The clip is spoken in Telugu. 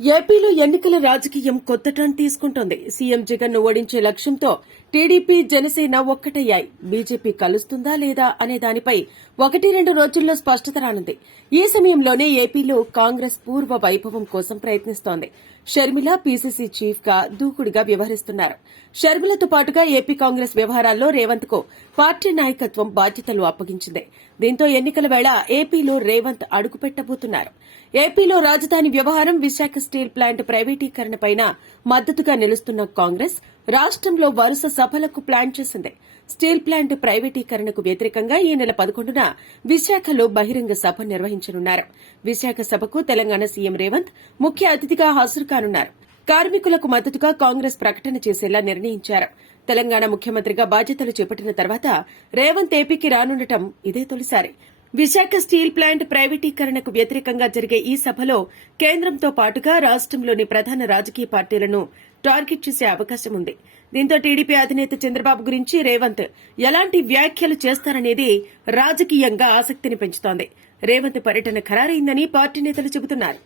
ఏపీలో ఎన్నికల రాజకీయం కొత్త టర్న్ తీసుకుంటోంది. సీఎం జగన్ను ఓడించే లక్ష్యంతో టీడీపీ జనసేన ఒక్కటయ్యాయి. బీజేపీ కలుస్తుందా లేదా అనే దానిపై ఒకటి రెండు రోజుల్లో స్పష్టత రానుంది. ఈ సమయంలోనే ఏపీలో కాంగ్రెస్ పూర్వ వైభవం కోసం ప్రయత్నిస్తోంది. షర్మిల పీసీసీ చీఫ్గా దూకుడుగా వ్యవహరిస్తున్నారు. షర్మిలతో పాటుగా ఏపీ కాంగ్రెస్ వ్యవహారాల్లో రేవంత్కు పార్టీ నాయకత్వం బాధ్యతలు అప్పగించింది. దీంతో ఎన్నికల వేళ ఏపీలో రేవంత్ అడుగుపెట్టబోతున్నారు. ఏపీలో రాజధాని వ్యవహారం విశాఖ స్టీల్ ప్లాంట్ ప్రైవేటీకరణపైన మద్దతుగా నిలుస్తున్న కాంగ్రెస్ రాష్టంలో వరుస సభలకు ప్లాన్ చేసింది. స్టీల్ ప్లాంట్ ప్రైవేటీకరణకు వ్యతిరేకంగా ఈ నెల పదకొండున విశాఖలో బహిరంగ సభ నిర్వహించనున్నారు. విశాఖ సభకు తెలంగాణ సీఎం రేవంత్ ముఖ్య అతిథిగా హాజరు కానున్నారు. కార్మికులకు మద్దతుగా కాంగ్రెస్ ప్రకటన చేసేలా నిర్ణయించారు. తెలంగాణ ముఖ్యమంత్రిగా బాధ్యతలు చేపట్టిన తర్వాత రేవంత్ ఏపీకి రానుండటం ఇదే తొలిసారి. విశాఖ స్టీల్ ప్లాంట్ ప్రైవేటీకరణకు వ్యతిరేకంగా జరిగే ఈ సభలో కేంద్రంతో పాటుగా రాష్టంలోని ప్రధాన రాజకీయ పార్టీలను టార్గెట్ చేసే అవకాశం ఉంది. దీంతో టీడీపీ అధినేత చంద్రబాబు గురించి రేవంత్ ఎలాంటి వ్యాఖ్యలు చేస్తారనేది రాజకీయంగా ఆసక్తిని పెంచుతోంది. రేవంత్ పర్యటన ఖరారైందని పార్టీ నేతలు చెబుతున్నారు.